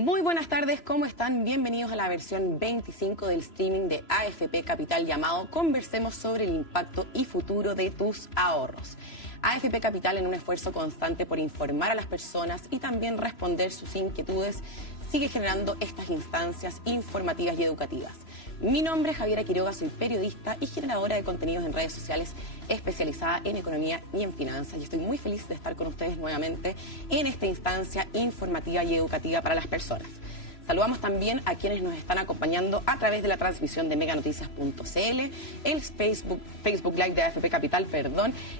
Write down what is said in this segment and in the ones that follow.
Muy buenas tardes, ¿cómo están? Bienvenidos a la versión 25 del streaming de AFP Capital llamado Conversemos sobre el impacto y futuro de tus ahorros. AFP Capital, en un esfuerzo constante por informar a las personas y también responder sus inquietudes, sigue generando estas instancias informativas y educativas. Mi nombre es Javiera Quiroga, soy periodista y generadora de contenidos en redes sociales especializada en economía y en finanzas, y estoy muy feliz de estar con ustedes nuevamente en esta instancia informativa y educativa para las personas. Saludamos también a quienes nos están acompañando a través de la transmisión de meganoticias.cl, el Facebook Live de AFP Capital,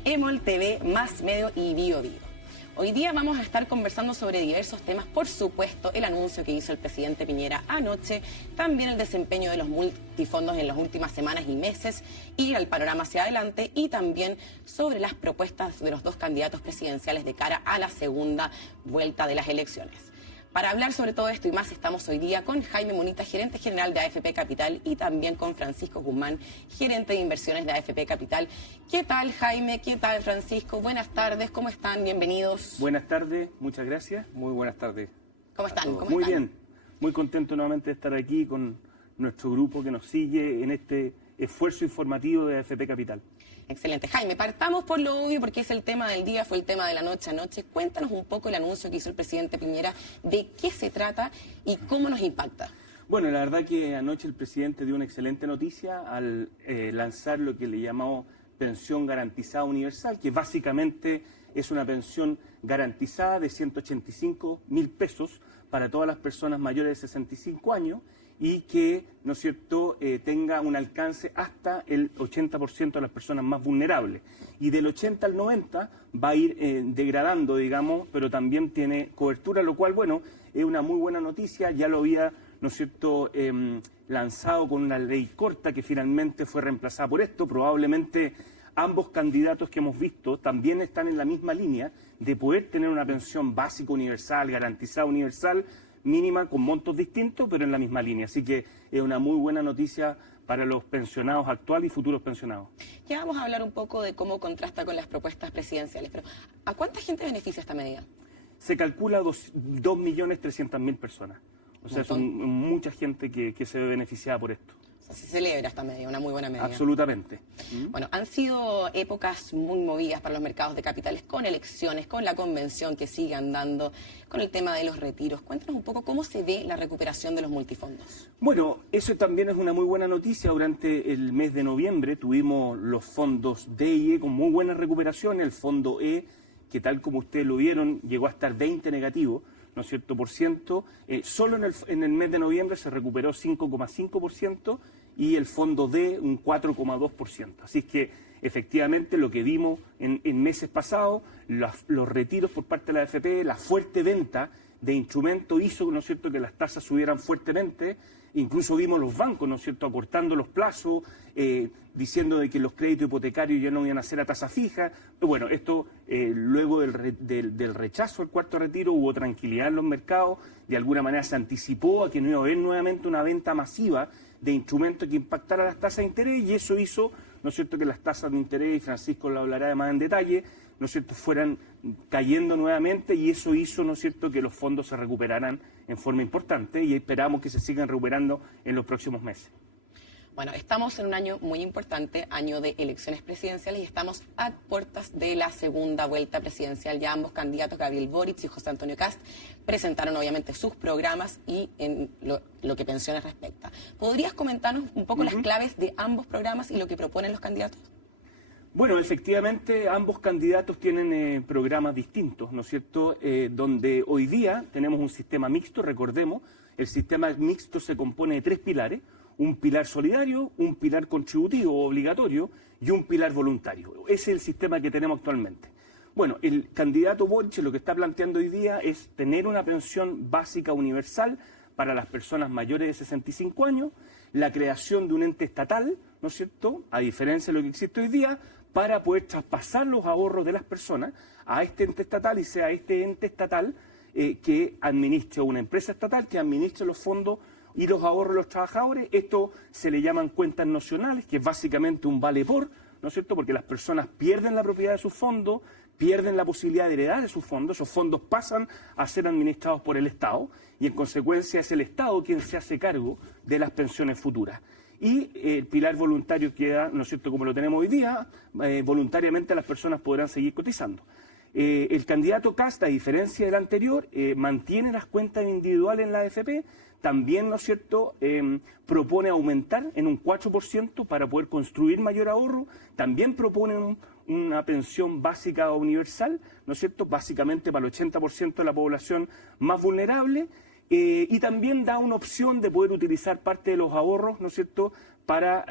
Emol TV, Más Medio y Bio Bio. Hoy día vamos a estar conversando sobre diversos temas, por supuesto, el anuncio que hizo el presidente Piñera anoche, también el desempeño de los multifondos en las últimas semanas y meses, y el panorama hacia adelante, y también sobre las propuestas de los dos candidatos presidenciales de cara a la segunda vuelta de las elecciones. Para hablar sobre todo esto y más, estamos hoy día con Jaime Munita, gerente general de AFP Capital, y también con Francisco Guzmán, gerente de inversiones de AFP Capital. ¿Qué tal, Jaime? ¿Qué tal, Francisco? Buenas tardes, ¿cómo están? Bienvenidos. Buenas tardes, muchas gracias. Muy buenas tardes. ¿Cómo están? Muy bien, muy contento nuevamente de estar aquí con nuestro grupo que nos sigue en este esfuerzo informativo de AFP Capital. Excelente. Jaime, partamos por lo obvio porque es el tema del día, fue el tema de la noche anoche. Cuéntanos un poco el anuncio que hizo el presidente Piñera, de qué se trata y cómo nos impacta. Bueno, la verdad que anoche el presidente dio una excelente noticia al lanzar lo que le llamamos pensión garantizada universal, que básicamente es una pensión garantizada de 185.000 pesos para todas las personas mayores de 65 años y que, ¿no es cierto?, tenga un alcance hasta el 80% de las personas más vulnerables. Y del 80 al 90 va a ir degradando, digamos, pero también tiene cobertura, lo cual, bueno, es una muy buena noticia. Ya lo había, ¿no es cierto?, lanzado con una ley corta que finalmente fue reemplazada por esto. Probablemente ambos candidatos que hemos visto también están en la misma línea de poder tener una pensión básica universal, garantizada universal, mínima, con montos distintos, pero en la misma línea. Así que es una muy buena noticia para los pensionados actuales y futuros pensionados. Ya vamos a hablar un poco de cómo contrasta con las propuestas presidenciales, pero ¿a cuánta gente beneficia esta medida? Se calcula 2.300.000 personas. O sea, es mucha gente que se ve beneficiada por esto. O sea, se celebra esta medida, una muy buena medida. Absolutamente. Bueno, han sido épocas muy movidas para los mercados de capitales, con elecciones, con la convención que sigue andando, con el tema de los retiros. Cuéntanos un poco cómo se ve la recuperación de los multifondos. Bueno, eso también es una muy buena noticia. Durante el mes de noviembre tuvimos los fondos D y E con muy buena recuperación. El fondo E, que tal como ustedes lo vieron, llegó a estar 20 negativo, ¿no es cierto?, por ciento. Solo en el mes de noviembre se recuperó 5,5% y el fondo D un 4,2%. Así que efectivamente lo que vimos en meses pasados, los retiros por parte de la AFP, la fuerte venta de instrumentos hizo, ¿no es cierto?, que las tasas subieran fuertemente. Incluso vimos los bancos, ¿no es cierto?, acortando los plazos, diciendo de que los créditos hipotecarios ya no iban a ser a tasa fija. Pero bueno, esto luego del rechazo al cuarto retiro hubo tranquilidad en los mercados, de alguna manera se anticipó a que no iba a haber nuevamente una venta masiva de instrumentos que impactara las tasas de interés, y eso hizo, ¿no es cierto?, que las tasas de interés, y Francisco lo hablará más en detalle, ¿no es cierto?, fueran cayendo nuevamente, y eso hizo, ¿no es cierto?, que los fondos se recuperaran en forma importante, y esperamos que se sigan recuperando en los próximos meses. Bueno, estamos en un año muy importante, año de elecciones presidenciales, y estamos a puertas de la segunda vuelta presidencial. Ya ambos candidatos, Gabriel Boric y José Antonio Kast, presentaron obviamente sus programas y en lo que pensiones respecta. ¿Podrías comentarnos un poco las claves de ambos programas y lo que proponen los candidatos? Bueno, efectivamente ambos candidatos tienen programas distintos, ¿no es cierto?, donde hoy día tenemos un sistema mixto. Recordemos, el sistema mixto se compone de 3 pilares: un pilar solidario, un pilar contributivo o obligatorio y un pilar voluntario. Ese es el sistema que tenemos actualmente. Bueno, el candidato Boric lo que está planteando hoy día es tener una pensión básica universal para las personas mayores de 65 años, la creación de un ente estatal, ¿no es cierto?, a diferencia de lo que existe hoy día, para poder traspasar los ahorros de las personas a este ente estatal, y sea este ente estatal que administre, una empresa estatal que administre los fondos y los ahorros de los trabajadores. Esto se le llaman cuentas nocionales, que es básicamente un vale por, ¿no es cierto?, porque las personas pierden la propiedad de sus fondos, pierden la posibilidad de heredar esos fondos pasan a ser administrados por el Estado y en consecuencia es el Estado quien se hace cargo de las pensiones futuras. Y el pilar voluntario queda, ¿no es cierto?, como lo tenemos hoy día, voluntariamente las personas podrán seguir cotizando. El candidato Kast, a diferencia del anterior, mantiene las cuentas individuales en la AFP, también, ¿no es cierto?, propone aumentar en un 4% para poder construir mayor ahorro, también propone una pensión básica universal, ¿no es cierto?, básicamente para el 80% de la población más vulnerable, y también da una opción de poder utilizar parte de los ahorros, ¿no es cierto?, para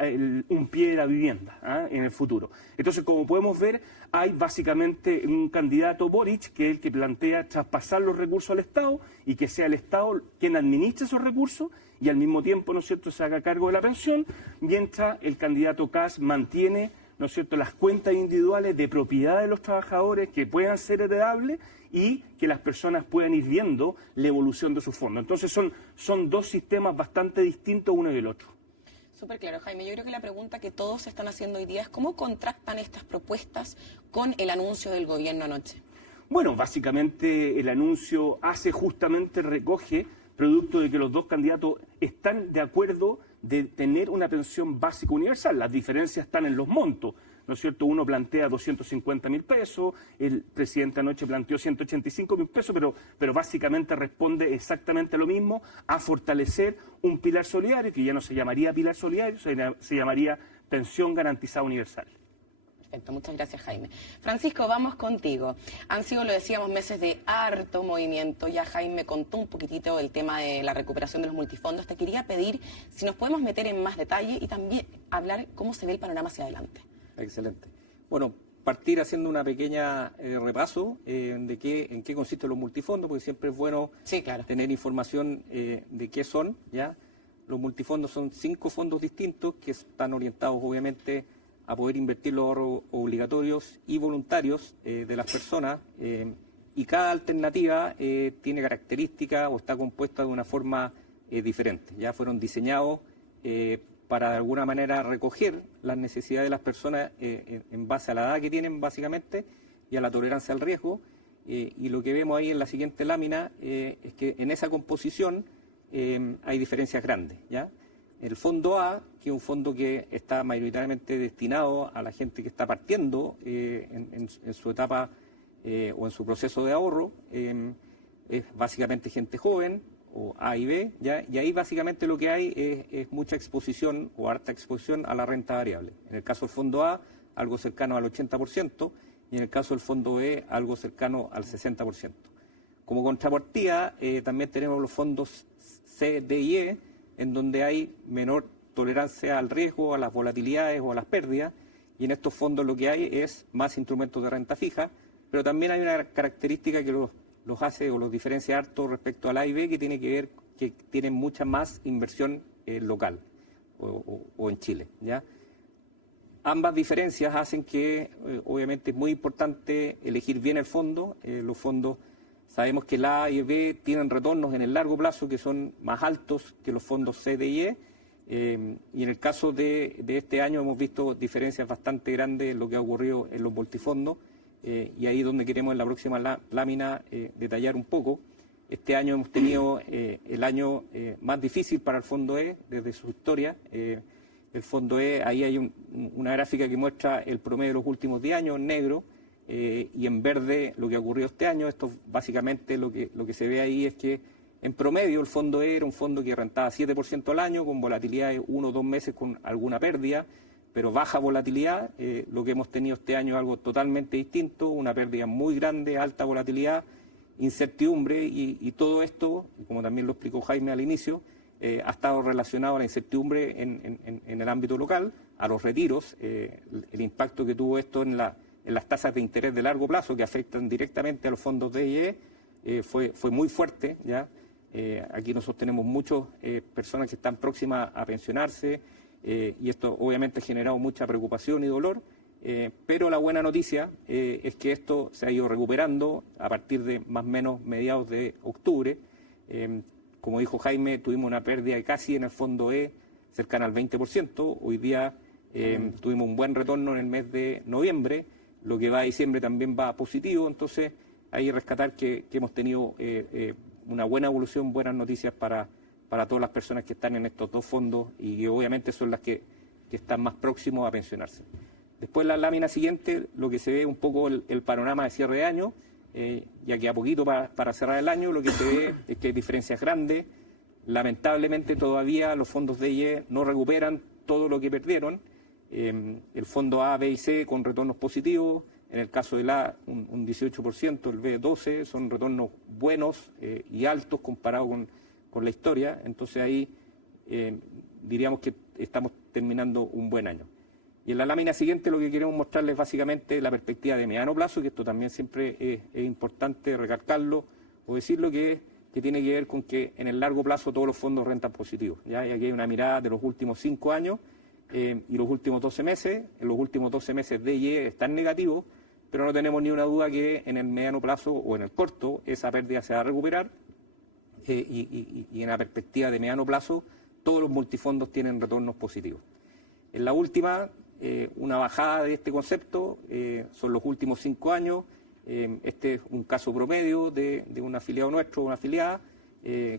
un pie de la vivienda en el futuro. Entonces, como podemos ver, hay básicamente un candidato Boric, que es el que plantea traspasar los recursos al Estado y que sea el Estado quien administre esos recursos y al mismo tiempo, ¿no es cierto?, se haga cargo de la pensión, mientras el candidato Kast mantiene, ¿no es cierto?, las cuentas individuales de propiedad de los trabajadores que puedan ser heredables y que las personas puedan ir viendo la evolución de sus fondos. Entonces son dos sistemas bastante distintos uno del otro. Súper claro, Jaime. Yo creo que la pregunta que todos están haciendo hoy día es cómo contrastan estas propuestas con el anuncio del gobierno anoche. Bueno, básicamente el anuncio recoge, producto de que los dos candidatos están de acuerdo de tener una pensión básica universal. Las diferencias están en los montos, ¿no es cierto? Uno plantea 250.000 pesos, el presidente anoche planteó 185.000 pesos, pero básicamente responde exactamente lo mismo, a fortalecer un pilar solidario, que ya no se llamaría pilar solidario, se llamaría pensión garantizada universal. Perfecto, muchas gracias, Jaime. Francisco, vamos contigo. Han sido, lo decíamos, meses de harto movimiento. Ya Jaime contó un poquitito el tema de la recuperación de los multifondos. Te quería pedir si nos podemos meter en más detalle y también hablar cómo se ve el panorama hacia adelante. Excelente. Bueno, partir haciendo una pequeña repaso en qué consisten los multifondos, porque siempre es bueno tener información de qué son, ¿ya? Los multifondos son 5 fondos distintos que están orientados, obviamente, a poder invertir los ahorros obligatorios y voluntarios de las personas, y cada alternativa tiene características o está compuesta de una forma diferente. Ya fueron diseñados para de alguna manera recoger las necesidades de las personas en base a la edad que tienen, básicamente, y a la tolerancia al riesgo. Y lo que vemos ahí en la siguiente lámina es que en esa composición hay diferencias grandes, ¿ya? El fondo A, que es un fondo que está mayoritariamente destinado a la gente que está partiendo en su etapa o en su proceso de ahorro, es básicamente gente joven, o A y B, ¿ya? Y ahí básicamente lo que hay es mucha exposición o harta exposición a la renta variable. En el caso del fondo A, algo cercano al 80%, y en el caso del fondo B, algo cercano al 60%. Como contrapartida, también tenemos los fondos C, D y E, en donde hay menor tolerancia al riesgo, a las volatilidades o a las pérdidas, y en estos fondos lo que hay es más instrumentos de renta fija, pero también hay una característica que los hace o los diferencia harto respecto al A y B, que tiene que ver que tienen mucha más inversión local o en Chile, ¿ya? Ambas diferencias hacen que, obviamente, es muy importante elegir bien el fondo. Los fondos, sabemos que el A y el B tienen retornos en el largo plazo que son más altos que los fondos C, D y E. Y en el caso de este año hemos visto diferencias bastante grandes en lo que ha ocurrido en los multifondos. Y ahí es donde queremos en la próxima lámina detallar un poco. Este año hemos tenido el año más difícil para el fondo E desde su historia. El fondo E, ahí hay una gráfica que muestra el promedio de los últimos 10 años en negro, y en verde lo que ha ocurrido este año. Esto básicamente lo que se ve ahí es que en promedio el fondo E era un fondo que rentaba 7% al año, con volatilidad de 1 o 2 meses con alguna pérdida, pero baja volatilidad. Lo que hemos tenido este año es algo totalmente distinto, una pérdida muy grande, alta volatilidad, incertidumbre, y todo esto, como también lo explicó Jaime al inicio, ha estado relacionado a la incertidumbre en el ámbito local, a los retiros, el impacto que tuvo esto en las tasas de interés de largo plazo que afectan directamente a los fondos D y E, fue muy fuerte, ¿ya? Aquí nosotros tenemos muchas personas que están próximas a pensionarse, y esto obviamente ha generado mucha preocupación y dolor, pero la buena noticia es que esto se ha ido recuperando a partir de más o menos mediados de octubre. Como dijo Jaime, tuvimos una pérdida casi en el fondo E cercana al 20%. Hoy día tuvimos un buen retorno en el mes de noviembre, lo que va a diciembre también va positivo, entonces hay que rescatar que hemos tenido una buena evolución, buenas noticias para todas las personas que están en estos dos fondos y que obviamente son las que están más próximos a pensionarse. Después, la lámina siguiente, lo que se ve un poco el panorama de cierre de año, ya que a poquito para cerrar el año, lo que se ve es que hay diferencias grandes. Lamentablemente todavía los fondos DIE no recuperan todo lo que perdieron. El fondo A, B y C con retornos positivos, en el caso del A un 18%, el B 12%, son retornos buenos y altos comparados con la historia, entonces ahí diríamos que estamos terminando un buen año. Y en la lámina siguiente lo que queremos mostrarles básicamente la perspectiva de mediano plazo, que esto también siempre es importante recalcarlo o decirlo, que tiene que ver con que en el largo plazo todos los fondos rentan positivos. ¿Ya? Y aquí hay una mirada de los últimos 5 años y los últimos 12 meses. En los últimos 12 meses DIE están negativos, pero no tenemos ni una duda que en el mediano plazo o en el corto esa pérdida se va a recuperar y en la perspectiva de mediano plazo todos los multifondos tienen retornos positivos. En la última, una bajada de este concepto, son los últimos 5 años. Este es un caso promedio de un afiliado nuestro, una afiliada,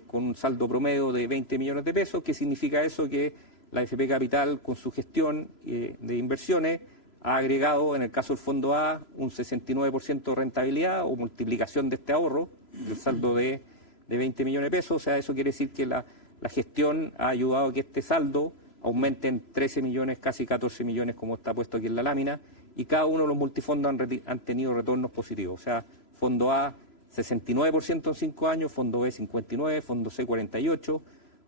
con un saldo promedio de 20 millones de pesos. ¿Qué significa eso? Que la AFP Capital, con su gestión de inversiones, ha agregado, en el caso del Fondo A, un 69% de rentabilidad o multiplicación de este ahorro, del saldo de 20 millones de pesos. O sea, eso quiere decir que la gestión ha ayudado a que este saldo aumente en 13 millones, casi 14 millones, como está puesto aquí en la lámina, y cada uno de los multifondos han tenido retornos positivos. O sea, Fondo A 69% en 5 años, Fondo B 59%, Fondo C 48%,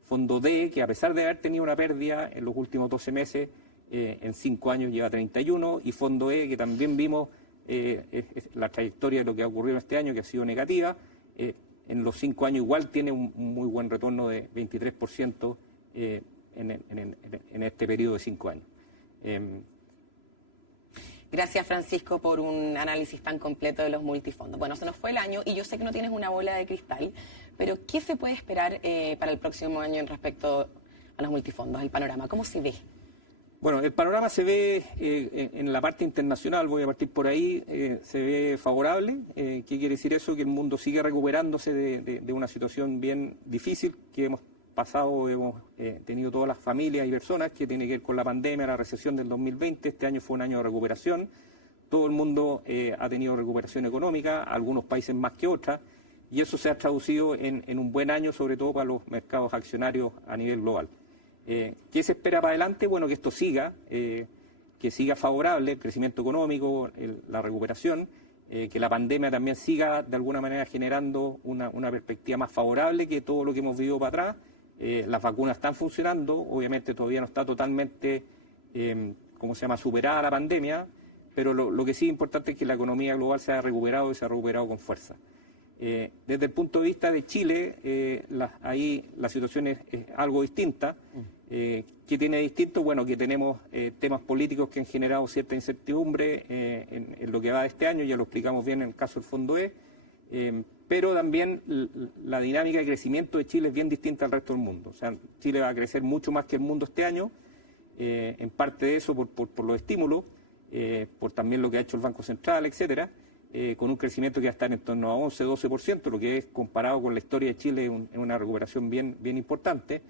Fondo D, que a pesar de haber tenido una pérdida en los últimos 12 meses, en 5 años lleva 31%, y Fondo E, que también vimos la trayectoria de lo que ha ocurrido este año, que ha sido negativa, en los 5 años igual tiene un muy buen retorno de 23% en este periodo de 5 años. Gracias, Francisco, por un análisis tan completo de los multifondos. Bueno, se nos fue el año y yo sé que no tienes una bola de cristal, pero ¿qué se puede esperar para el próximo año en respecto a los multifondos, el panorama? ¿Cómo se ve? Bueno, el panorama se ve en la parte internacional, voy a partir por ahí, se ve favorable. ¿Qué quiere decir eso? Que el mundo sigue recuperándose de una situación bien difícil que hemos tenido todas las familias y personas, que tiene que ver con la pandemia, la recesión del 2020. Este año fue un año de recuperación. Todo el mundo ha tenido recuperación económica, algunos países más que otras, y eso se ha traducido en un buen año, sobre todo para los mercados accionarios a nivel global. ¿Qué se espera para adelante? Bueno, que esto siga, que siga favorable el crecimiento económico, la recuperación, que la pandemia también siga de alguna manera generando una perspectiva más favorable que todo lo que hemos vivido para atrás. Las vacunas están funcionando, obviamente todavía no está totalmente, superada la pandemia, pero lo que sí es importante es que la economía global se ha recuperado y se ha recuperado con fuerza. Desde el punto de vista de Chile, ahí la situación es algo distinta. ¿Qué tiene distinto? Bueno, que tenemos temas políticos que han generado cierta incertidumbre en lo que va de este año, ya lo explicamos bien en el caso del Fondo E, pero también la dinámica de crecimiento de Chile es bien distinta al resto del mundo. O sea, Chile va a crecer mucho más que el mundo este año, en parte de eso por los estímulos, por también lo que ha hecho el Banco Central, etcétera. Con un crecimiento que va a estar en torno a 11-12%, lo que es, comparado con la historia de Chile, una recuperación bien importante.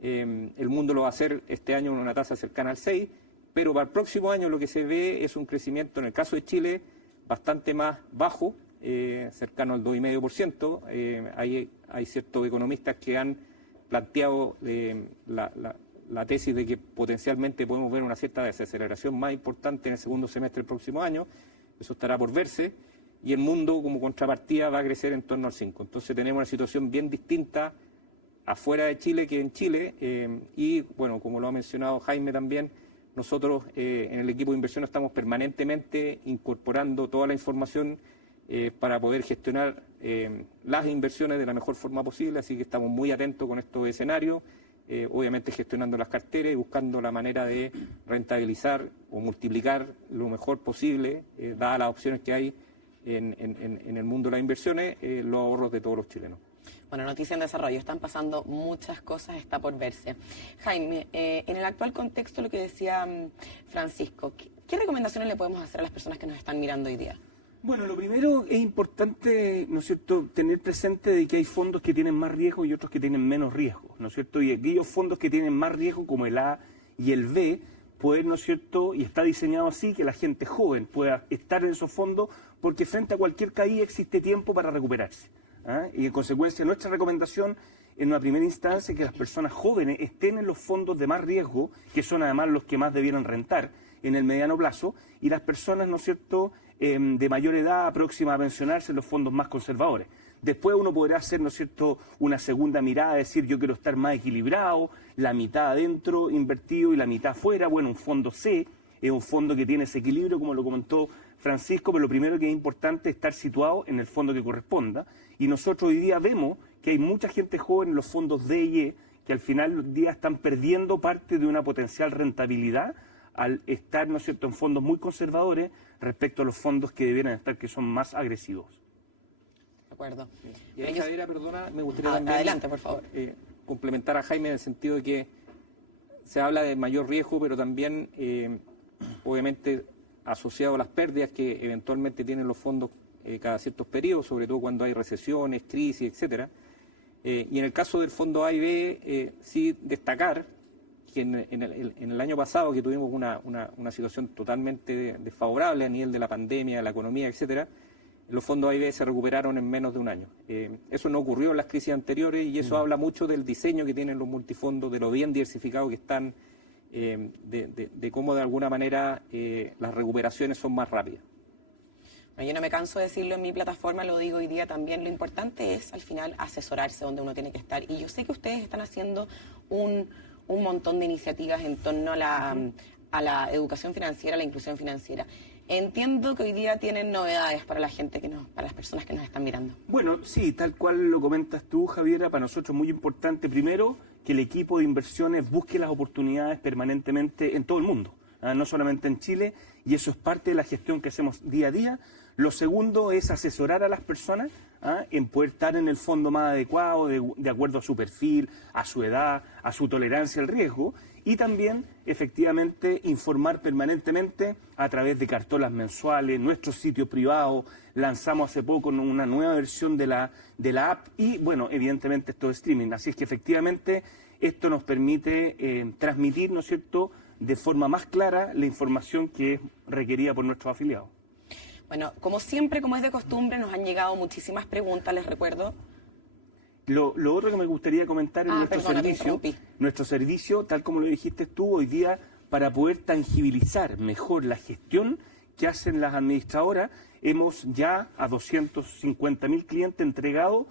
El mundo lo va a hacer este año en una tasa cercana al 6%, pero para el próximo año lo que se ve es un crecimiento, en el caso de Chile, bastante más bajo, cercano al 2,5%. Hay ciertos economistas que han planteado la tesis de que potencialmente podemos ver una cierta desaceleración más importante en el segundo semestre del próximo año. Eso estará por verse, y el mundo como contrapartida va a crecer en torno al 5%. Entonces tenemos una situación bien distinta afuera de Chile que en Chile, y bueno, como lo ha mencionado Jaime también, nosotros en el equipo de inversión estamos permanentemente incorporando toda la información para poder gestionar las inversiones de la mejor forma posible, así que estamos muy atentos con estos escenarios, obviamente gestionando las carteras y buscando la manera de rentabilizar o multiplicar lo mejor posible, dadas las opciones que hay en el mundo de las inversiones, los ahorros de todos los chilenos. Bueno, noticia en desarrollo, están pasando muchas cosas, está por verse. Jaime, en el actual contexto, lo que decía Francisco, ¿Qué recomendaciones le podemos hacer a las personas que nos están mirando hoy día? Bueno, lo primero es importante, ¿no es cierto?, tener presente de que hay fondos que tienen más riesgo y otros que tienen menos riesgo, ¿no es cierto? Y aquellos fondos que tienen más riesgo, como el A y el B, poder, ¿no es cierto?, y está diseñado así que la gente joven pueda estar en esos fondos, porque frente a cualquier caída existe tiempo para recuperarse. Y en consecuencia nuestra recomendación en una primera instancia es que las personas jóvenes estén en los fondos de más riesgo, que son además los que más debieran rentar en el mediano plazo, y las personas, ¿no es cierto?, de mayor edad, próximas a pensionarse, en los fondos más conservadores. Después uno podrá hacer, ¿no es cierto?, una segunda mirada, decir yo quiero estar más equilibrado, la mitad adentro invertido y la mitad afuera. Bueno, un fondo C es un fondo que tiene ese equilibrio, como lo comentó Francisco, pero lo primero que es importante es estar situado en el fondo que corresponda. Y nosotros hoy día vemos que hay mucha gente joven en los fondos D y E que al final del día están perdiendo parte de una potencial rentabilidad al estar, ¿no es cierto?, en fondos muy conservadores respecto a los fondos que debieran estar, que son más agresivos. De acuerdo. Y ahí, Javiera, perdona, me gustaría también adelante, por favor. Complementar a Jaime en el sentido de que se habla de mayor riesgo, pero también, obviamente, asociado a las pérdidas que eventualmente tienen los fondos cada ciertos periodos, sobre todo cuando hay recesiones, crisis, etcétera. Y en el caso del fondo A y B, sí destacar que en el año pasado, que tuvimos una situación totalmente desfavorable a nivel de la pandemia, de la economía, etcétera, los fondos A y B se recuperaron en menos de un año. Eso no ocurrió en las crisis anteriores y eso habla mucho del diseño que tienen los multifondos, de lo bien diversificados que están, de cómo de alguna manera las recuperaciones son más rápidas. Yo no me canso de decirlo en mi plataforma, lo digo hoy día también, lo importante es al final asesorarse donde uno tiene que estar. Y yo sé que ustedes están haciendo un montón de iniciativas en torno a la educación financiera, a la inclusión financiera. Entiendo que hoy día tienen novedades para la gente para las personas que nos están mirando. Bueno, sí, tal cual lo comentas tú, Javiera, para nosotros es muy importante, primero, que el equipo de inversiones busque las oportunidades permanentemente en todo el mundo, no solamente en Chile, y eso es parte de la gestión que hacemos día a día. Lo segundo es asesorar a las personas en poder estar en el fondo más adecuado, de acuerdo a su perfil, a su edad, a su tolerancia al riesgo, y también, efectivamente, informar permanentemente a través de cartolas mensuales, nuestros sitios privados. Lanzamos hace poco una nueva versión de la app y, bueno, evidentemente esto es streaming. Así es que, efectivamente, esto nos permite transmitir, ¿no es cierto?, de forma más clara la información que es requerida por nuestros afiliados. Bueno, como siempre, como es de costumbre, nos han llegado muchísimas preguntas, les recuerdo. Lo otro que me gustaría comentar es nuestro servicio, tal como lo dijiste tú, hoy día, para poder tangibilizar mejor la gestión que hacen las administradoras, hemos ya a 250.000 clientes entregado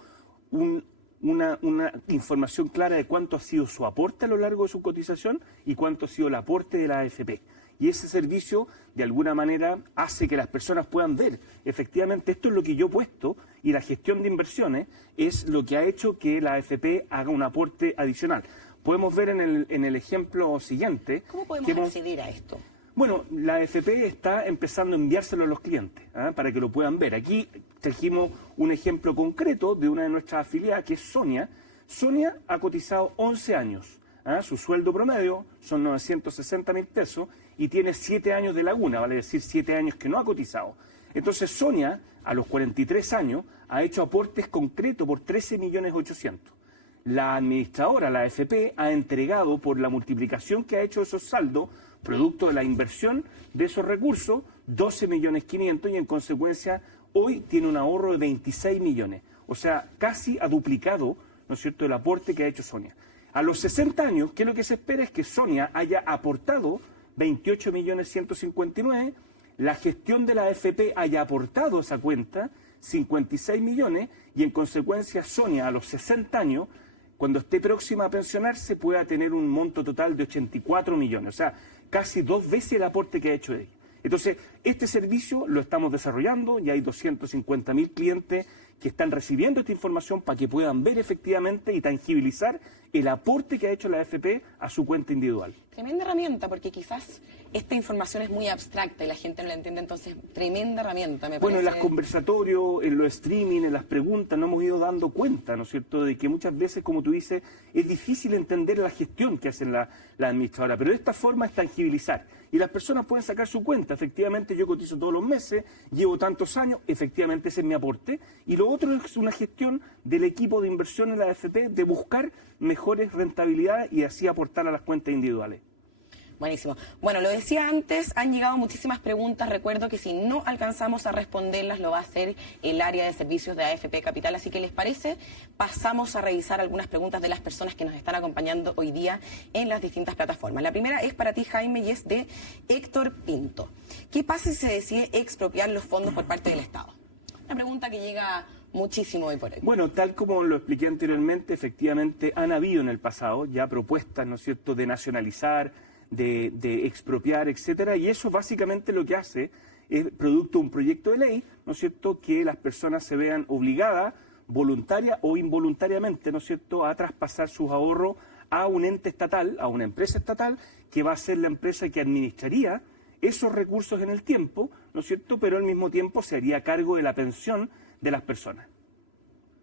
una información clara de cuánto ha sido su aporte a lo largo de su cotización y cuánto ha sido el aporte de la AFP. Y ese servicio, de alguna manera, hace que las personas puedan ver, efectivamente, esto es lo que yo he puesto, y la gestión de inversiones es lo que ha hecho que la AFP haga un aporte adicional. Podemos ver en el ejemplo siguiente... ¿Cómo podemos acceder a esto? Bueno, la AFP está empezando a enviárselo a los clientes para que lo puedan ver. Aquí trajimos un ejemplo concreto de una de nuestras afiliadas, que es Sonia. Sonia ha cotizado 11 años. Su sueldo promedio son 960.000 pesos y tiene 7 años de laguna, vale decir 7 años que no ha cotizado. Entonces Sonia, a los 43 años, ha hecho aportes concretos por 13.800.000. La administradora, la AFP, ha entregado por la multiplicación que ha hecho esos saldos, producto de la inversión de esos recursos, 12.500.000 y en consecuencia hoy tiene un ahorro de 26 millones. O sea, casi ha duplicado, ¿no es cierto?, el aporte que ha hecho Sonia. A los 60 años, ¿qué es lo que se espera? Es que Sonia haya aportado 28.159.000, la gestión de la AFP haya aportado esa cuenta 56 millones y en consecuencia Sonia a los 60 años, cuando esté próxima a pensionarse, pueda tener un monto total de 84 millones, o sea, casi 2 veces el aporte que ha hecho ella. Entonces, este servicio lo estamos desarrollando, ya hay 250.000 clientes que están recibiendo esta información para que puedan ver efectivamente y tangibilizar el aporte que ha hecho la AFP a su cuenta individual. Tremenda herramienta, porque quizás esta información es muy abstracta y la gente no la entiende, entonces tremenda herramienta, me parece. Bueno, en los conversatorios, en los streaming, en las preguntas, nos hemos ido dando cuenta, ¿no es cierto?, de que muchas veces, como tú dices, es difícil entender la gestión que hacen la administradora, pero de esta forma es tangibilizar. Y las personas pueden sacar su cuenta. Efectivamente, yo cotizo todos los meses, llevo tantos años, efectivamente ese es mi aporte. Y lo otro es una gestión del equipo de inversión en la AFP de buscar mejores rentabilidades y así aportar a las cuentas individuales. Buenísimo. Bueno, lo decía antes, han llegado muchísimas preguntas. Recuerdo que si no alcanzamos a responderlas, lo va a hacer el área de servicios de AFP Capital. Así que, ¿les parece? Pasamos a revisar algunas preguntas de las personas que nos están acompañando hoy día en las distintas plataformas. La primera es para ti, Jaime, y es de Héctor Pinto. ¿Qué pasa si se decide expropiar los fondos por parte del Estado? Una pregunta que llega muchísimo hoy por hoy. Bueno, tal como lo expliqué anteriormente, efectivamente han habido en el pasado ya propuestas, ¿no es cierto?, de nacionalizar, de expropiar, etcétera, y eso básicamente lo que hace es producto de un proyecto de ley, ¿no es cierto?, que las personas se vean obligadas, voluntaria o involuntariamente, ¿no es cierto?, a traspasar sus ahorros a un ente estatal, a una empresa estatal, que va a ser la empresa que administraría esos recursos en el tiempo, ¿no es cierto?, pero al mismo tiempo se haría cargo de la pensión de las personas.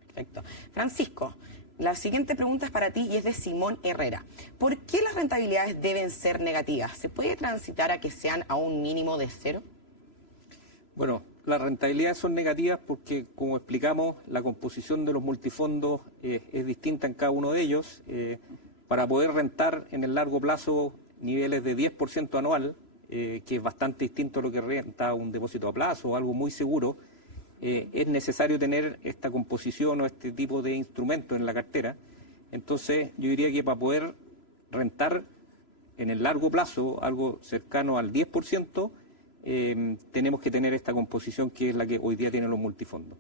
Perfecto. Francisco, la siguiente pregunta es para ti y es de Simón Herrera. ¿Por qué las rentabilidades deben ser negativas? ¿Se puede transitar a que sean a un mínimo de cero? Bueno, las rentabilidades son negativas porque, como explicamos, la composición de los multifondos es distinta en cada uno de ellos. Para poder rentar en el largo plazo niveles de 10% anual, que es bastante distinto a lo que renta un depósito a plazo o algo muy seguro, es necesario tener esta composición o este tipo de instrumentos en la cartera. Entonces, yo diría que para poder rentar en el largo plazo algo cercano al 10%, tenemos que tener esta composición que es la que hoy día tienen los multifondos.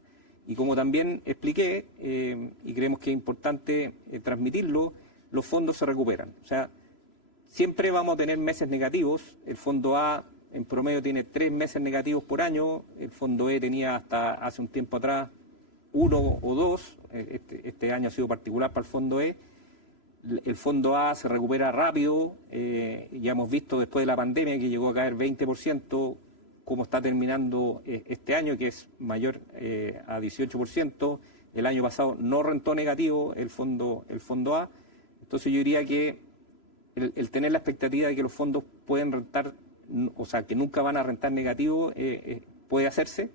Y como también expliqué, y creemos que es importante transmitirlo, los fondos se recuperan. O sea, siempre vamos a tener meses negativos. El fondo A en promedio tiene 3 meses negativos por año, el fondo E tenía hasta hace un tiempo atrás 1 o 2, este año ha sido particular para el fondo E. El fondo A se recupera rápido, ya hemos visto después de la pandemia que llegó a caer 20%, cómo está terminando este año, que es mayor a 18%, el año pasado no rentó negativo el fondo A, entonces yo diría que el tener la expectativa de que los fondos pueden rentar, o sea, que nunca van a rentar negativo, puede hacerse,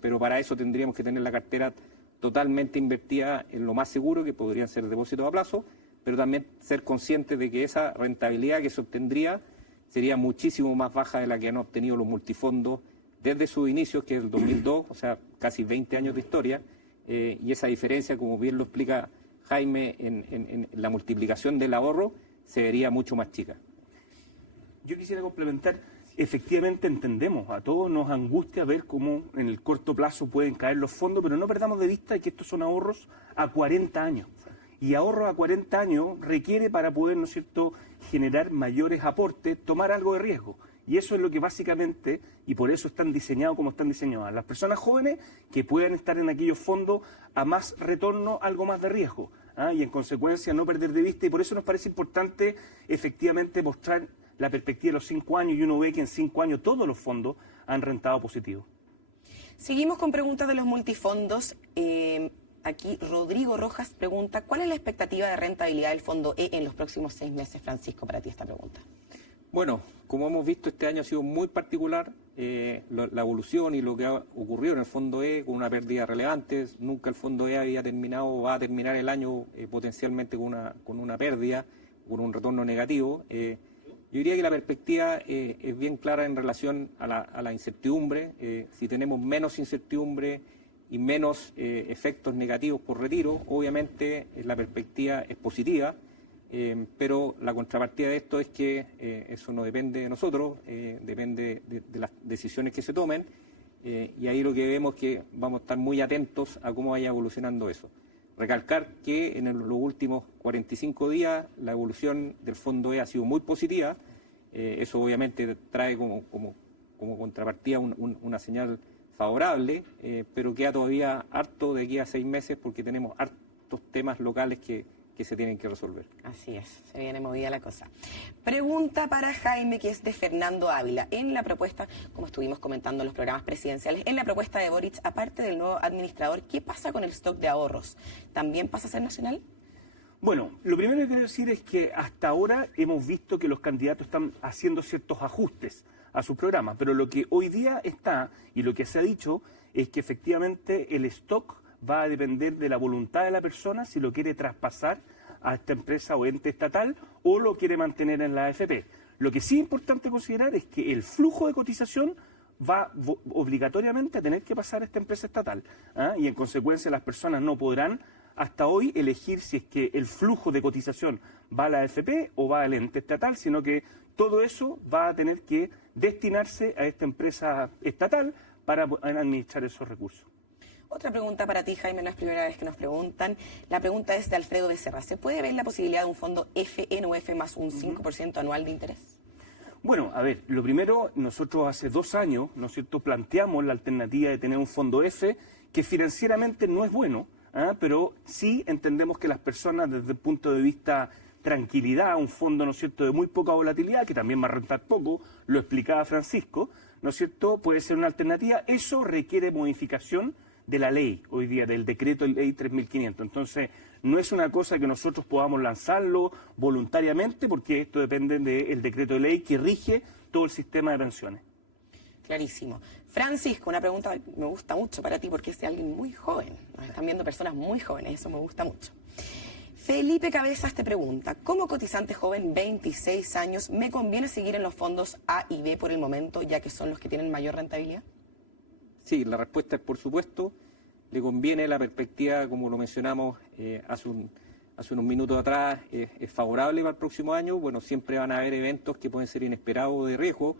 pero para eso tendríamos que tener la cartera totalmente invertida en lo más seguro, que podrían ser depósitos a plazo, pero también ser conscientes de que esa rentabilidad que se obtendría sería muchísimo más baja de la que han obtenido los multifondos desde sus inicios, que es el 2002, o sea, casi 20 años de historia, y esa diferencia, como bien lo explica Jaime, en la multiplicación del ahorro, se vería mucho más chica. Yo quisiera complementar, efectivamente entendemos, a todos nos angustia ver cómo en el corto plazo pueden caer los fondos, pero no perdamos de vista que estos son ahorros a 40 años. Y ahorros a 40 años requiere, para poder, ¿no es cierto?, generar mayores aportes, tomar algo de riesgo. Y eso es lo que básicamente, y por eso están diseñados como están diseñados. Las personas jóvenes que puedan estar en aquellos fondos a más retorno, algo más de riesgo. Y en consecuencia no perder de vista, y por eso nos parece importante efectivamente mostrar la perspectiva de los 5 años, y uno ve que en 5 años todos los fondos han rentado positivo. Seguimos con preguntas de los multifondos. Aquí Rodrigo Rojas pregunta, ¿cuál es la expectativa de rentabilidad del fondo E en los próximos 6 meses? Francisco, para ti esta pregunta. Bueno, como hemos visto, este año ha sido muy particular, la evolución y lo que ha ocurrido en el fondo E con una pérdida relevante. Nunca el fondo E había terminado o va a terminar el año potencialmente con una pérdida, con un retorno negativo. Yo diría que la perspectiva es bien clara en relación a la incertidumbre. Si tenemos menos incertidumbre y menos efectos negativos por retiro, obviamente la perspectiva es positiva, pero la contrapartida de esto es que eso no depende de nosotros, depende de las decisiones que se tomen, y ahí lo que vemos es que vamos a estar muy atentos a cómo vaya evolucionando eso. Recalcar que en los últimos 45 días la evolución del fondo E ha sido muy positiva, eso obviamente trae como contrapartida una señal favorable, pero queda todavía harto de aquí a 6 meses porque tenemos hartos temas locales que se tienen que resolver. Así es, se viene movida la cosa. Pregunta para Jaime, que es de Fernando Ávila. En la propuesta, como estuvimos comentando en los programas presidenciales, en la propuesta de Boric, aparte del nuevo administrador, ¿qué pasa con el stock de ahorros? ¿También pasa a ser nacional? Bueno, lo primero que quiero decir es que hasta ahora hemos visto que los candidatos están haciendo ciertos ajustes a su programa, pero lo que hoy día está y lo que se ha dicho es que efectivamente el stock va a depender de la voluntad de la persona si lo quiere traspasar a esta empresa o ente estatal o lo quiere mantener en la AFP. Lo que sí es importante considerar es que el flujo de cotización va obligatoriamente a tener que pasar a esta empresa estatal, y en consecuencia las personas no podrán hasta hoy elegir si es que el flujo de cotización va a la AFP o va al ente estatal, sino que todo eso va a tener que destinarse a esta empresa estatal para administrar esos recursos. Otra pregunta para ti, Jaime, no es primera vez que nos preguntan. La pregunta es de Alfredo Becerra. ¿Se puede ver la posibilidad de un fondo FNUF más un 5% anual de interés? Bueno, a ver, lo primero, nosotros hace 2 años, ¿no es cierto?, planteamos la alternativa de tener un fondo F que financieramente no es bueno, pero sí entendemos que las personas desde el punto de vista tranquilidad, un fondo, ¿no es cierto?, de muy poca volatilidad, que también va a rentar poco, lo explicaba Francisco, ¿no es cierto?, puede ser una alternativa. Eso requiere modificación de la ley, hoy día, del decreto ley 3500. Entonces, no es una cosa que nosotros podamos lanzarlo voluntariamente, porque esto depende del decreto de ley que rige todo el sistema de pensiones. Clarísimo. Francisco, una pregunta que me gusta mucho para ti, porque es de alguien muy joven. Nos están viendo personas muy jóvenes, eso me gusta mucho. Felipe Cabezas te pregunta, como cotizante joven, 26 años, ¿me conviene seguir en los fondos A y B por el momento, ya que son los que tienen mayor rentabilidad? Sí, la respuesta es por supuesto. Le conviene la perspectiva, como lo mencionamos hace unos minutos atrás, es favorable para el próximo año. Bueno, siempre van a haber eventos que pueden ser inesperados o de riesgo,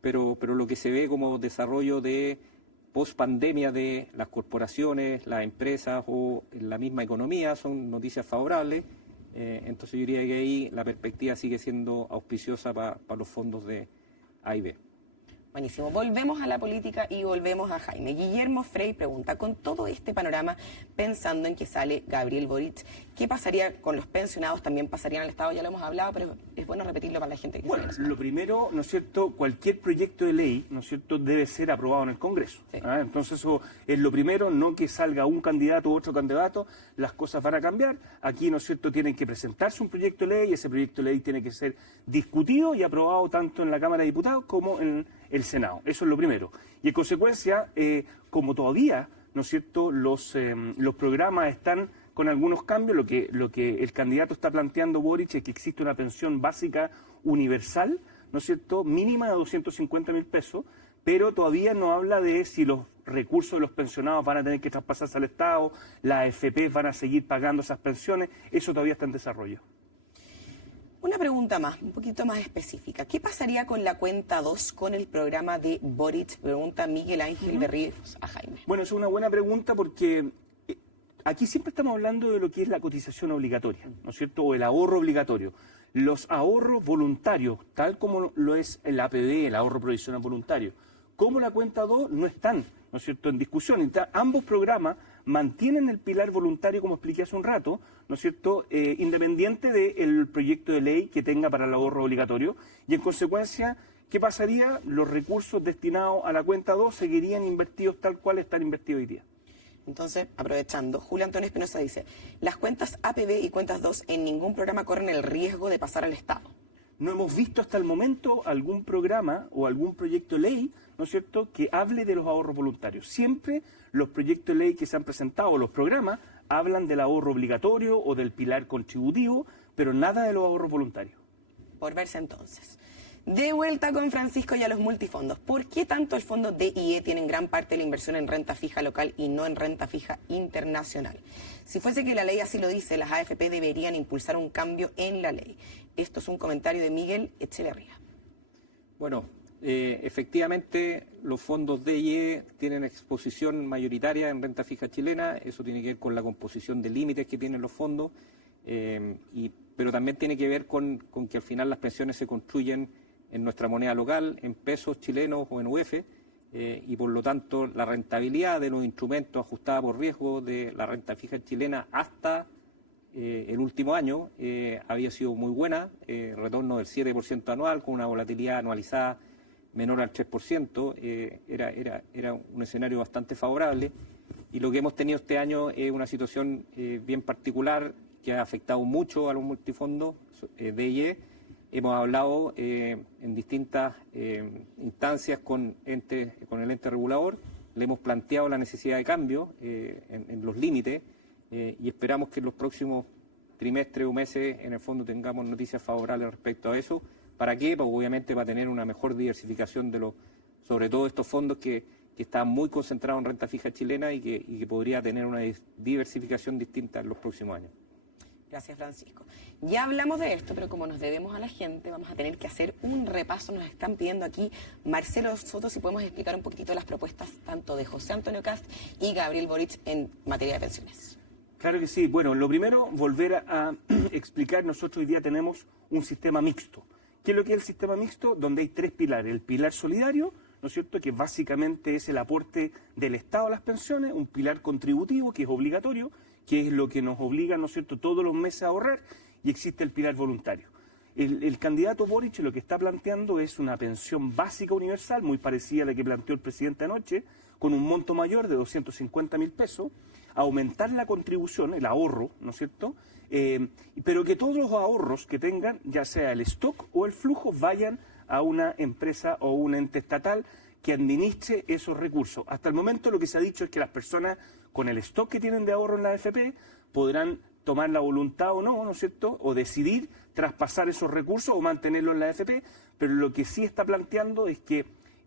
pero lo que se ve como desarrollo de post-pandemia de las corporaciones, las empresas o la misma economía son noticias favorables. Entonces yo diría que ahí la perspectiva sigue siendo auspiciosa para los fondos de A y B. Buenísimo. Volvemos a la política y volvemos a Jaime. Guillermo Frey pregunta, con todo este panorama, pensando en que sale Gabriel Boric, ¿qué pasaría con los pensionados? ¿También pasarían al Estado? Ya lo hemos hablado, pero es bueno repetirlo para la gente que bueno, sabe. Lo primero, ¿no es cierto?, cualquier proyecto de ley, ¿no es cierto?, debe ser aprobado en el Congreso. Sí. Entonces eso es lo primero, no que salga un candidato u otro candidato, las cosas van a cambiar. Aquí, ¿no es cierto?, tienen que presentarse un proyecto de ley, y ese proyecto de ley tiene que ser discutido y aprobado tanto en la Cámara de Diputados como en el Senado. Eso es lo primero. Y en consecuencia, como todavía, ¿no es cierto?, los programas están con algunos cambios, lo que el candidato está planteando, Boric, es que existe una pensión básica universal, ¿no es cierto?, mínima de 250.000 pesos, pero todavía no habla de si los recursos de los pensionados van a tener que traspasarse al Estado, las AFP van a seguir pagando esas pensiones, eso todavía está en desarrollo. Una pregunta más, un poquito más específica. ¿Qué pasaría con la cuenta 2 con el programa de Boric? Pregunta Miguel Ángel Berríos a Jaime. Bueno, es una buena pregunta porque aquí siempre estamos hablando de lo que es la cotización obligatoria, ¿no es cierto?, o el ahorro obligatorio. Los ahorros voluntarios, tal como lo es el APB, el ahorro provisional voluntario, como la cuenta 2, no están, ¿no es cierto?, en discusión. Entonces, ambos programas mantienen el pilar voluntario, como expliqué hace un rato, ¿no es cierto?, independiente del proyecto de ley que tenga para el ahorro obligatorio. Y en consecuencia, ¿qué pasaría? Los recursos destinados a la cuenta 2 seguirían invertidos tal cual están invertidos hoy día. Entonces, aprovechando, Julio Antonio Espinosa dice, las cuentas APB y cuentas 2 en ningún programa corren el riesgo de pasar al Estado. No hemos visto hasta el momento algún programa o algún proyecto de ley, ¿no es cierto?, que hable de los ahorros voluntarios. Siempre los proyectos de ley que se han presentado, los programas, hablan del ahorro obligatorio o del pilar contributivo, pero nada de los ahorros voluntarios. Por verse entonces. De vuelta con Francisco y a los multifondos. ¿Por qué tanto el fondo DIE tiene en gran parte la inversión en renta fija local y no en renta fija internacional? Si fuese que la ley así lo dice, las AFP deberían impulsar un cambio en la ley. Esto es un comentario de Miguel Echeverría. Bueno, efectivamente los fondos DIE tienen exposición mayoritaria en renta fija chilena. Eso tiene que ver con la composición de límites que tienen los fondos, pero también tiene que ver con que al final las pensiones se construyen en nuestra moneda local, en pesos chilenos o en UF, y por lo tanto la rentabilidad de los instrumentos ajustada por riesgo de la renta fija chilena hasta el último año había sido muy buena, retorno del 7% anual con una volatilidad anualizada menor al 3%, era un escenario bastante favorable, y lo que hemos tenido este año es una situación bien particular que ha afectado mucho a los multifondos DIE. Hemos hablado en distintas instancias con el ente regulador, le hemos planteado la necesidad de cambio en los límites y esperamos que en los próximos trimestres o meses en el fondo tengamos noticias favorables respecto a eso. ¿Para qué? Pues obviamente para tener una mejor diversificación sobre todo estos fondos que están muy concentrados en renta fija chilena y que podría tener una diversificación distinta en los próximos años. Gracias, Francisco. Ya hablamos de esto, pero como nos debemos a la gente, vamos a tener que hacer un repaso. Nos están pidiendo aquí, Marcelo Soto, si podemos explicar un poquitito las propuestas tanto de José Antonio Kast y Gabriel Boric en materia de pensiones. Claro que sí. Bueno, lo primero, volver a explicar, nosotros hoy día tenemos un sistema mixto. ¿Qué es lo que es el sistema mixto? Donde hay tres pilares. El pilar solidario, ¿no es cierto?, que básicamente es el aporte del Estado a las pensiones, un pilar contributivo que es obligatorio, que es lo que nos obliga, ¿no es cierto?, todos los meses a ahorrar, y existe el pilar voluntario. El candidato Boric lo que está planteando es una pensión básica universal, muy parecida a la que planteó el presidente anoche, con un monto mayor de 250.000 pesos, aumentar la contribución, el ahorro, ¿no es cierto?, pero que todos los ahorros que tengan, ya sea el stock o el flujo, vayan a una empresa o un ente estatal que administre esos recursos. Hasta el momento lo que se ha dicho es que las personas con el stock que tienen de ahorro en la AFP podrán tomar la voluntad o no, ¿no es cierto?, o decidir traspasar esos recursos o mantenerlos en la AFP, pero lo que sí está planteando es que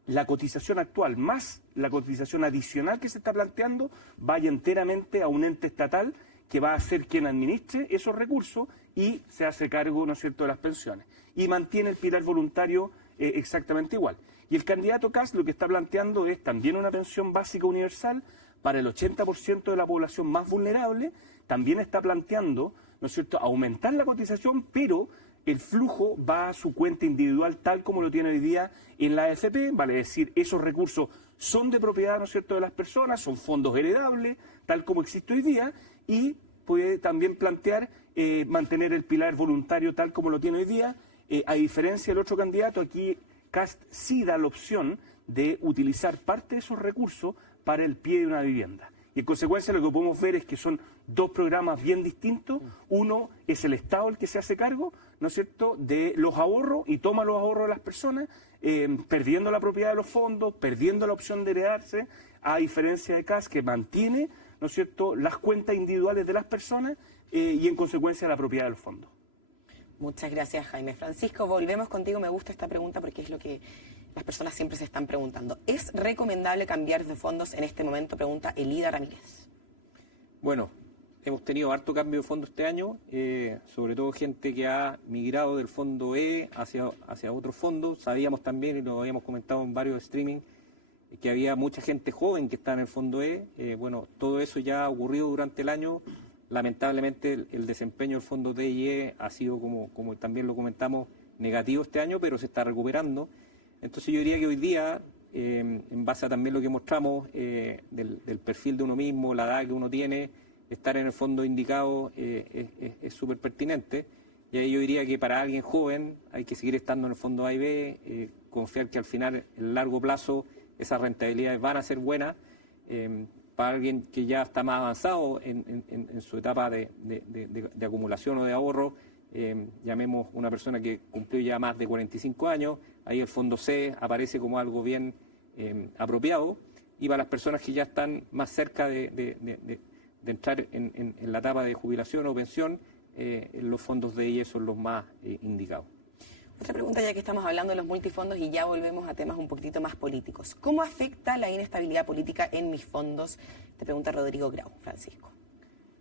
la cotización actual más la cotización adicional que se está planteando vaya enteramente a un ente estatal que va a ser quien administre esos recursos y se hace cargo, ¿no es cierto?, de las pensiones. Y mantiene el pilar voluntario exactamente igual. Y el candidato Kast lo que está planteando es también una pensión básica universal para el 80% de la población más vulnerable. También está planteando, ¿no es cierto?, aumentar la cotización, pero el flujo va a su cuenta individual tal como lo tiene hoy día en la AFP, vale decir, esos recursos son de propiedad, ¿no es cierto?, de las personas, son fondos heredables, tal como existe hoy día, y puede también plantear mantener el pilar voluntario tal como lo tiene hoy día. A diferencia del otro candidato, aquí Kast sí da la opción de utilizar parte de esos recursos para el pie de una vivienda. Y en consecuencia lo que podemos ver es que son dos programas bien distintos. Uno es el Estado el que se hace cargo, ¿no es cierto?, de los ahorros y toma los ahorros de las personas, perdiendo la propiedad de los fondos, perdiendo la opción de heredarse, a diferencia de Kast, que mantiene, ¿no es cierto?, las cuentas individuales de las personas y en consecuencia la propiedad de los fondos. Muchas gracias, Jaime. Francisco, volvemos contigo. Me gusta esta pregunta porque es lo que las personas siempre se están preguntando. ¿Es recomendable cambiar de fondos en este momento? Pregunta Elida Ramírez. Bueno, hemos tenido harto cambio de fondo este año, sobre todo gente que ha migrado del fondo E hacia otros fondos. Sabíamos también, y lo habíamos comentado en varios streaming, que había mucha gente joven que está en el fondo E. Bueno, todo eso ya ha ocurrido durante el año. Lamentablemente el desempeño del fondo DIE ha sido, como también lo comentamos, negativo este año, pero se está recuperando. Entonces yo diría que hoy día, en base a también lo que mostramos del perfil de uno mismo, la edad que uno tiene, estar en el fondo indicado es súper pertinente. Y ahí yo diría que para alguien joven hay que seguir estando en el fondo A y B, confiar que al final, en el largo plazo, esas rentabilidades van a ser buenas. Para alguien que ya está más avanzado en su etapa de acumulación o de ahorro, llamemos una persona que cumplió ya más de 45 años, ahí el fondo C aparece como algo bien apropiado, y para las personas que ya están más cerca de entrar en la etapa de jubilación o pensión, los fondos DIE son los más indicados. Otra pregunta, ya que estamos hablando de los multifondos y ya volvemos a temas un poquitito más políticos. ¿Cómo afecta la inestabilidad política en mis fondos? Te pregunta Rodrigo Grau. Francisco.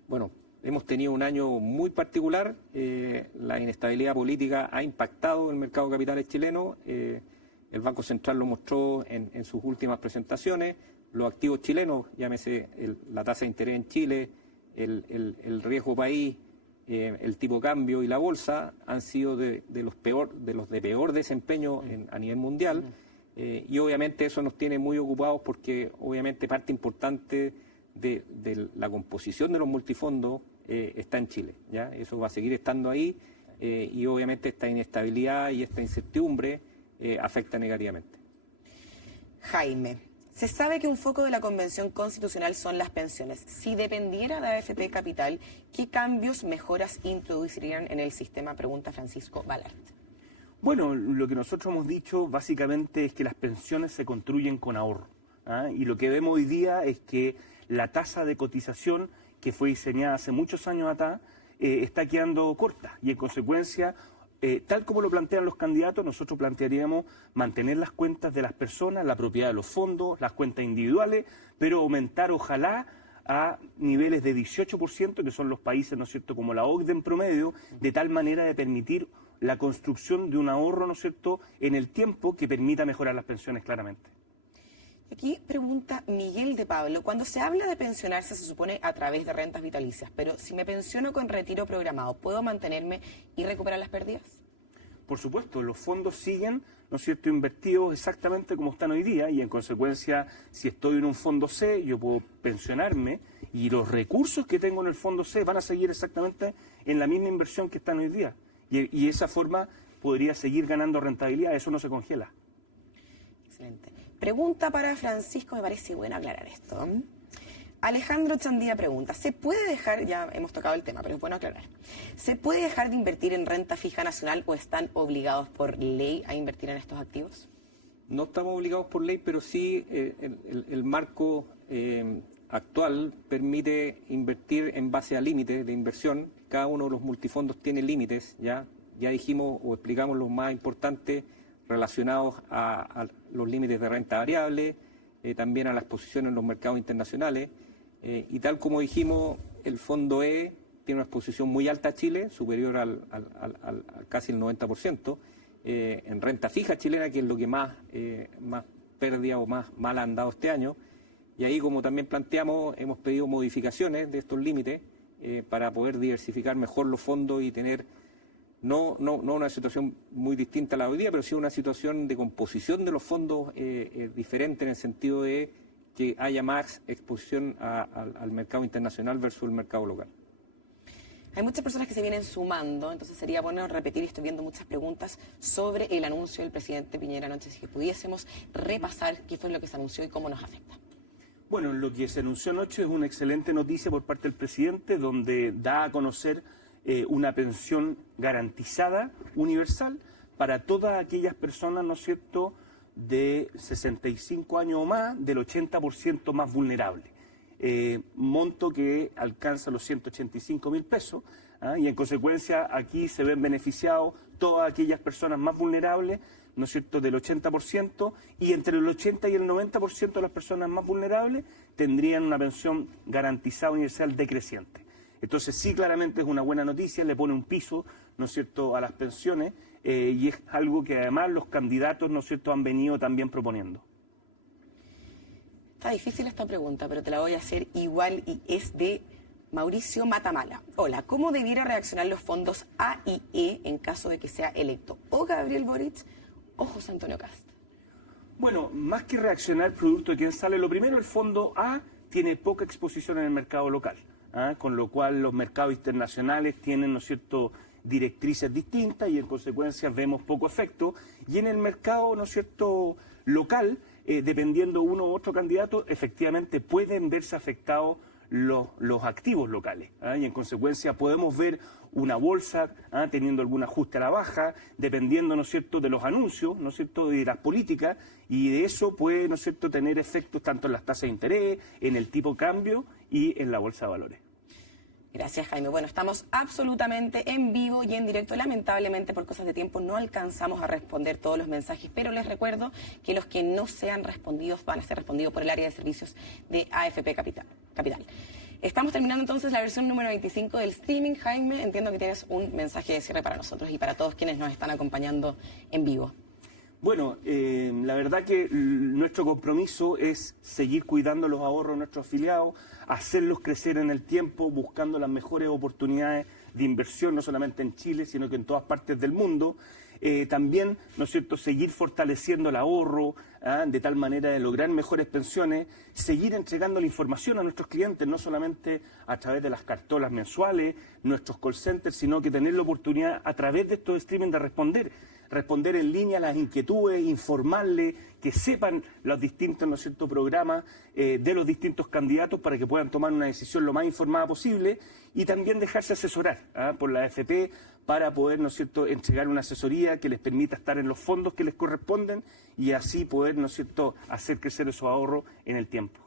Bueno, hemos tenido un año muy particular. La inestabilidad política ha impactado el mercado de capitales chileno. El Banco Central lo mostró en sus últimas presentaciones. Los activos chilenos, llámese la tasa de interés en Chile, el riesgo país, el tipo de cambio y la bolsa han sido de los de peor desempeño a nivel mundial. Y obviamente eso nos tiene muy ocupados porque obviamente parte importante de la composición de los multifondos está en Chile, ¿ya? Eso va a seguir estando ahí y obviamente esta inestabilidad y esta incertidumbre afecta negativamente. Jaime, se sabe que un foco de la Convención Constitucional son las pensiones. Si dependiera de AFP Capital, ¿qué cambios, mejoras introducirían en el sistema? Pregunta Francisco Balart. Bueno, lo que nosotros hemos dicho básicamente es que las pensiones se construyen con ahorro, ¿ah? Y lo que vemos hoy día es que la tasa de cotización que fue diseñada hace muchos años atrás está quedando corta y en consecuencia, tal como lo plantean los candidatos, nosotros plantearíamos mantener las cuentas de las personas, la propiedad de los fondos, las cuentas individuales, pero aumentar ojalá a niveles de 18%, que son los países, ¿no es cierto?, como la OCDE en promedio, de tal manera de permitir la construcción de un ahorro, ¿no es cierto?, en el tiempo que permita mejorar las pensiones claramente. Aquí pregunta Miguel de Pablo, cuando se habla de pensionarse se supone a través de rentas vitalicias, pero si me pensiono con retiro programado, ¿puedo mantenerme y recuperar las pérdidas? Por supuesto, los fondos siguen, ¿no es cierto?, invertidos exactamente como están hoy día y en consecuencia, si estoy en un fondo C, yo puedo pensionarme y los recursos que tengo en el fondo C van a seguir exactamente en la misma inversión que están hoy día. Y esa forma podría seguir ganando rentabilidad, eso no se congela. Excelente. Pregunta para Francisco, me parece bueno aclarar esto. Alejandro Chandía pregunta, ¿se puede dejar, ya hemos tocado el tema, pero es bueno aclarar, ¿se puede dejar de invertir en renta fija nacional o están obligados por ley a invertir en estos activos? No estamos obligados por ley, pero sí el marco actual permite invertir en base a límites de inversión. Cada uno de los multifondos tiene límites, ya dijimos o explicamos los más importantes relacionados a los límites de renta variable, también a la exposición en los mercados internacionales. Y tal como dijimos, el fondo E tiene una exposición muy alta a Chile, superior al casi el 90%, en renta fija chilena, que es lo que más pérdida o más mal han dado este año. Y ahí, como también planteamos, hemos pedido modificaciones de estos límites para poder diversificar mejor los fondos y tener no una situación muy distinta a la de hoy día, pero sí una situación de composición de los fondos diferente en el sentido de que haya más exposición al mercado internacional versus el mercado local. Hay muchas personas que se vienen sumando, entonces sería bueno repetir, estoy viendo muchas preguntas sobre el anuncio del presidente Piñera anoche, si pudiésemos repasar qué fue lo que se anunció y cómo nos afecta. Bueno, lo que se anunció anoche es una excelente noticia por parte del presidente, donde da a conocer una pensión garantizada, universal, para todas aquellas personas, ¿no es cierto?, de 65 años o más, del 80% más vulnerable. Monto que alcanza los 185.000 pesos, ¿ah? Y en consecuencia aquí se ven beneficiados todas aquellas personas más vulnerables, ¿no es cierto?, del 80%, y entre el 80 y el 90% de las personas más vulnerables tendrían una pensión garantizada universal decreciente. Entonces sí, claramente es una buena noticia, le pone un piso, ¿no es cierto?, a las pensiones, y es algo que además los candidatos, ¿no es cierto?, han venido también proponiendo. Está difícil esta pregunta, pero te la voy a hacer igual y es de Mauricio Matamala. Hola, ¿cómo debiera reaccionar los fondos A y E en caso de que sea electo o Gabriel Boric o José Antonio Kast? Bueno, más que reaccionar producto de quién sale, lo primero, el fondo A tiene poca exposición en el mercado local, ¿ah? Con lo cual los mercados internacionales tienen, ¿no es cierto?, directrices distintas y en consecuencia vemos poco efecto. Y en el mercado, ¿no es cierto?, local, dependiendo uno u otro candidato, efectivamente pueden verse afectados los activos locales, ¿ah? Y en consecuencia podemos ver una bolsa, ¿ah?, teniendo algún ajuste a la baja, dependiendo, ¿no es cierto?, de los anuncios, ¿no es cierto?, de las políticas, y de eso puede, ¿no es cierto?, tener efectos tanto en las tasas de interés, en el tipo de cambio y en la bolsa de valores. Gracias, Jaime. Bueno, estamos absolutamente en vivo y en directo. Lamentablemente, por cosas de tiempo, no alcanzamos a responder todos los mensajes, pero les recuerdo que los que no sean respondidos van a ser respondidos por el área de servicios de AFP Capital. Estamos terminando entonces la versión número 25 del streaming. Jaime, entiendo que tienes un mensaje de cierre para nosotros y para todos quienes nos están acompañando en vivo. Bueno, la verdad que nuestro compromiso es seguir cuidando los ahorros de nuestros afiliados, hacerlos crecer en el tiempo, buscando las mejores oportunidades de inversión, no solamente en Chile, sino que en todas partes del mundo. También, ¿no es cierto?, seguir fortaleciendo el ahorro, de tal manera de lograr mejores pensiones, seguir entregando la información a nuestros clientes, no solamente a través de las cartolas mensuales, nuestros call centers, sino que tener la oportunidad a través de estos streaming de responder en línea a las inquietudes, informarles, que sepan los distintos, ¿no es cierto?, programas de los distintos candidatos para que puedan tomar una decisión lo más informada posible y también dejarse asesorar por la AFP para poder, ¿no es cierto?, entregar una asesoría que les permita estar en los fondos que les corresponden y así poder, ¿no es cierto?, hacer crecer esos ahorros en el tiempo.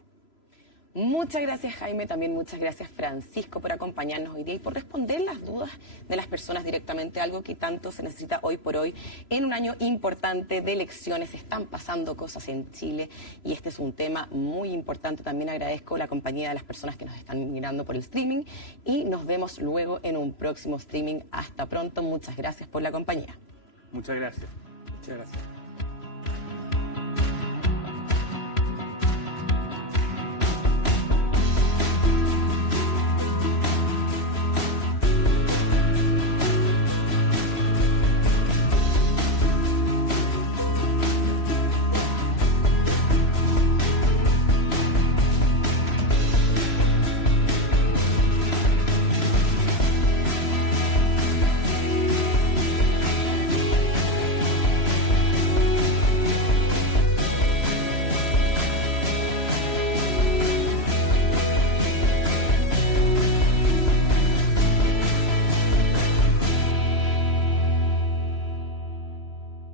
Muchas gracias, Jaime. También muchas gracias, Francisco, por acompañarnos hoy día y por responder las dudas de las personas directamente, algo que tanto se necesita hoy por hoy. En un año importante de elecciones están pasando cosas en Chile y este es un tema muy importante. También agradezco la compañía de las personas que nos están mirando por el streaming y nos vemos luego en un próximo streaming. Hasta pronto. Muchas gracias por la compañía. Muchas gracias. Muchas gracias.